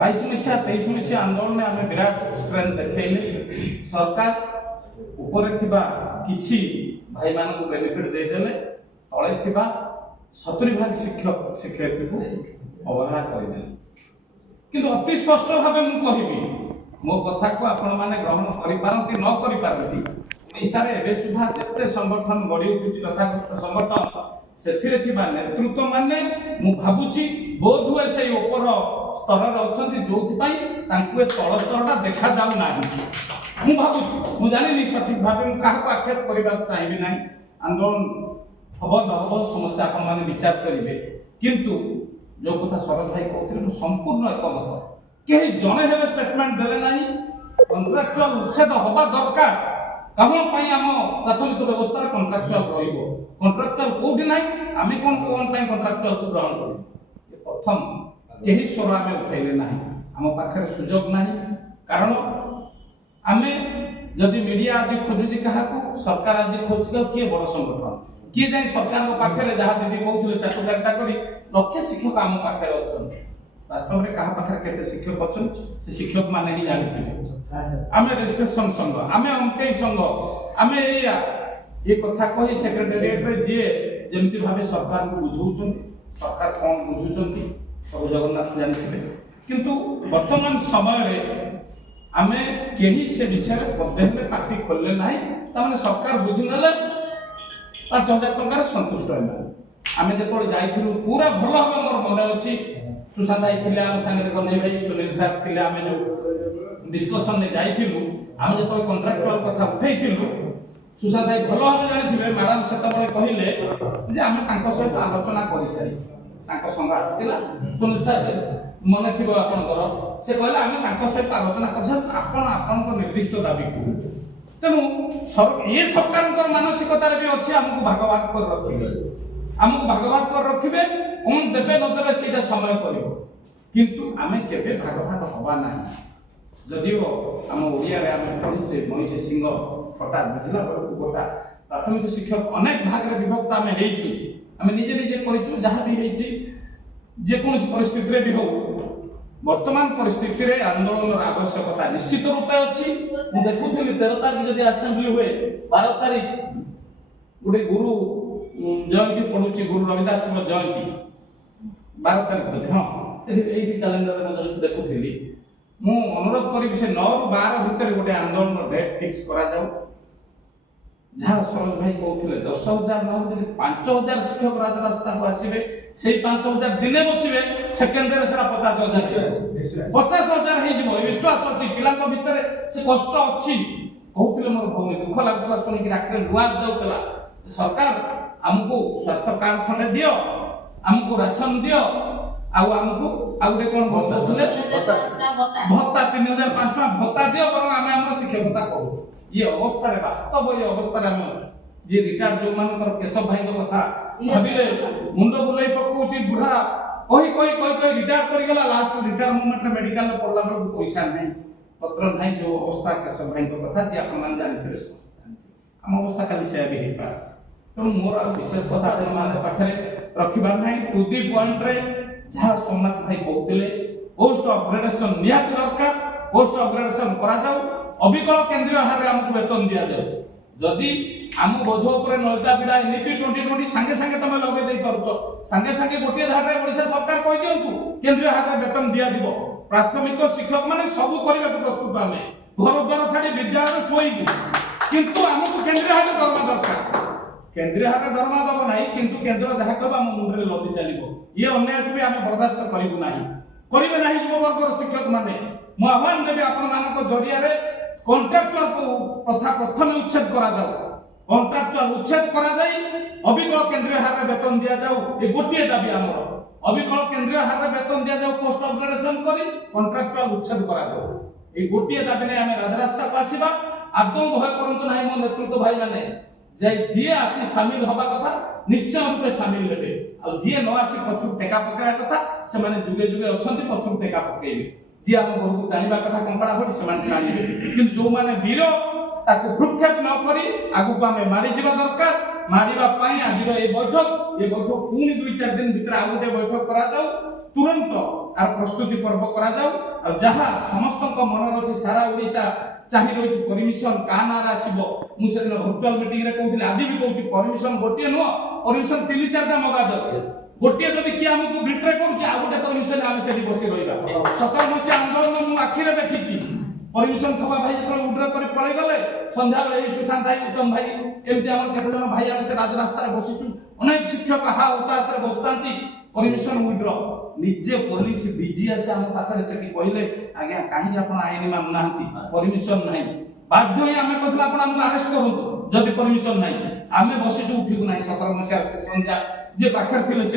22 मसीहा 23 मसीहा आंदोलन में आम विराट स्ट्रेंथ देखले सरकार उपरे थिबा किछि भाई मान को बेनिफिट दे देले तळे थिबा 70% शिक्षक शिक्षयित्री को अवहेला कर देले किंतु अति स्पष्ट भाव मु कहबी मो कथा को आपण माने ग्रहण करि पारंती न करि पारंती ओडिसा रे एबे सुधा जत्ते संगठन गढी उठिछि तथाकथित संगठन सेथिरे थिबा नेतृत्व माने मु भाबुछि बोध हुए से ऊपर स्तर रे अछंती जोथि पई तांकु ए तळ स्तरटा देखा जाउ नाही मु भाबुछि मु जानि सठिक भाबे मु काहा को आक्षेप करिबा चाहिबी नाही आंदोलन हब न हब समस्त आपण माने विचार करिवे किंतु जो कथा शरद भाई कहते संपूर्ण एकमत कहीं जड़े हेबे स्टेटमेंट देले नहीं कॉन्ट्रैक्चुअल उच्छेद हवा दरकार कौन पाई आम प्राथमिक व्यवस्था कॉन्ट्रैक्चुअल रहिबो कॉन्ट्रैक्चुअल कोठी नहीं आमे कोन पाई कॉन्ट्रैक्चुअल को ग्रहण करी प्रथम कहीं स्वर आमे उठैले नहीं आम पाखरे सुजोग नहीं कारण आमे जदि मीडिया आज खोजुची काहाकू सरकार आज खोजुची किए बड़ संगठन किए जाई सरकार को पाखरे जहाँ दीदी कहउथिले चाटुकारिता करी लक्ष्य शिक्षक आम पाखे अच्छा वास्तव में क्या पाखे केते शिक्षक अच्छा से शिक्षक माने ही जानी आम रजिस्ट्रेशन संघ आम अंकई संघ आम ये कथा कही सेक्रेटेरिएट रे जे जेमती भावे सरकार को बुझौछन सरकार कौन बुझुछन सब जगन्नाथ जानिथिले किंतु वर्तमान समय रे आमे केही से विषय पदे में पार्टी खोलले नाही तामाने सरकार बुझिनले 5000 टंका संतुष्ट होला आमे जेतोळे जाइथिलु पूरा भलो हम मोर मन अछि सुशांत भाई थिले आम संगे गने भाई सुनील सर थिले आमे जो डिस्कशन में जाइथिलु आमे जेतोळे कॉन्ट्रैक्चुअल कथा उठैथिलु सुशांत भाई भलो हम जानिथिबे मैडम सेतबळे कहिले जे आमे तांको सहित आलोचना करि सारि तांको संग आस्तिला सुनील सर मने थिबो आपनकर से कहले आमे तांको सहित आलोचना करछन आपन आपनको निर्दिष्ट दाबी को तेनु ये सरकार मानसिकता भी अच्छे आमको भाग भाग कर रखिबे आमको भाग भाग कर रखिबे कौन देबे न देबे सेटा समय करिवो किंतु आमे केबे भाग भाग हवा नाही जदिओ आम ओडिया रे आमे पढिचे मनीष सिंह फटा बुझला बरकु गोटा प्राथमिक शिक्षक अनेक भाग रे विभक्त आमे हेइछु आमे निजे निजे करिछु जहा भी हेइछि जे कोनसी परिस्थिति रे भी हो वर्तमान परिस्थिति रे आंदोलन आवश्यकता निश्चित रूपे अछि मु देखुथिली 13 तारिख जदि असेंबली हुए 12 तारिख गुटे गुरु जयंती पडुची गुरु रविदास जयंती 12 तारिख बोले हां एठी कैलेंडर में जस्ट देखुथिली मु अनुरोध करी से 9 रु 12 भीतर गोटे आंदोलन डेट फिक्स करा जाऊ जहाँ सरोज भाई कहते 10,000 न 5,000 शिक्षक राजरास्ता को आसवे से 5,000 दिने बसवे सेकेंड रे सेरा 50,000 विश्वास अच्छी पिला भितर से कष्ट अच्छी कहते मोर भूमि दुख लगुला शुणिक राखिरे लुआ जाऊला सरकार आमको स्वास्थ्य कार्ड खंडे दियो आमको राशन दियो आमको आउटे कौन बोलते भत्ता 3,500 भत्ता दियो बर आम आम शिक्षकता करूँ ये अवस्था रे वास्तव ये अवस्था रे हम जे रिटायर्ड जो मानकर केशव भाई को कथा भाबिले मुंडो बुलाई पकोची बुढ़ा कही रिटायर कर गला लास्ट रिटायर मोमेंट रे मेडिकल में पड़ला बेल पैसा नहीं पत्र नहीं जो अवस्था केशव भाई को कथा जे अपन मान जानि थे हम अवस्था खाली से भी हेपा तो मोर विशेष कथा अपन मान पाखरे रखिबा नहीं टू दी पॉइंट रे जहां सोमनाथ भाई कहतले पोस्ट अपग्रेडेशन निहात दरकार पोस्ट अपग्रेडेशन करा जाऊ अविकल केंद्रीय हार रे हमको वेतन दिया जाए जदि आम बोझ ऊपर नयता बिड़ा एनईपी 2020 संगे संगे तुम लगे दे पारुछ संगे संगे गोटे धार रे ओडिशा सरकार कहि दियंतु केंद्रीय हार रे वेतन दिया जिवो प्राथमिक शिक्षक माने सब करबा प्रस्तुत आमे घर द्वार छाडी विद्यालय सोइबु किंतु हमको केंद्रीय हार रे दरमा दरकार केंद्रीय हार रे दरमा दबो नाही किंतु केंद्र जहा कहबा हम मुंड रे लदी चलिबो ये अन्याय को भी आमे बर्दाश्त करिबु नाही करिबे नाही युवा वर्ग शिक्षक माने मु आह्वान देबे आपण मानको जरिया रे कॉन्ट्रैक्चुअल प्रथा प्रथम उच्छेद करा जाऊ कॉन्ट्रैक्चुअल उच्छेद करा जाई अविकल केंद्रीय हार रे वेतन दिया जाऊ ए गोटिए दाबी हमर अविकल केंद्रीय हार रे वेतन दिया जाऊ पोस्ट अपग्रेडेशन करी कॉन्ट्रैक्चुअल उच्छेद करा जाऊ ए गोटिए दाबी नै हमें राजरास्ता को आसीबा आदौ भय करंतु नाही मो नेतृत्व भाई माने जे जे आसी शामिल होबा कथा निश्चय रूपे शामिल हेबे आ जे न आसी पछु टेका पकाया कथा से माने जुगे जुगे अछंती पछु टेका पकेइबे जी आम घर को टाणिबा कथा कंकड़ा भटी से टाणिबे किंतु जो माने वीर ताको भ्रुक्षेप न करी आगु को आमे मारी जिबा दरकार मारिबा पई आजिर ए बैठक पुनी 2-4 दिन भीतर आ गोटे बैठक करा जाऊ तुरंत आर प्रस्तुति पर्व करा जाऊ आ जहा समस्त मन अच्छे सारा ओडिशा चाहि रही परमिशन का नार आसीबो मु से दिन वर्चुअल मीटिंग रे कहउथिले आज भी कहउछि परमिशन गोटे नुह परमिशन 3-4टा मगा जाऊ गोटे जदि कि हमकु बिट्रे करूछि आ गोटे परमिशन आमे सेठी बसी रहिबा 17 मसिया आंदोलन मु आखिरे देखिछि परमिशन थवा भाई जतल उड्र कर पळै गले संध्या बेले सुशांत भाई उत्तम भाई एमती हमर केते जन भाई आमे से राज रास्ता रे बसिछु अनेक शिक्षक हा उतास रे बसतांती परमिशन उड्र निजे पुलिस डीजी आसे हम पाखरे सेठी कहिले आज्ञा काहे आपण आईन मान नाहंती परमिशन नाही बाध्य होई आमे कहथला आपण हमको अरेस्ट करंतु जदि परमिशन नाही आमे बसिछु उठिबु नाही 17 मसिया से संध्या जे पाखर थिले से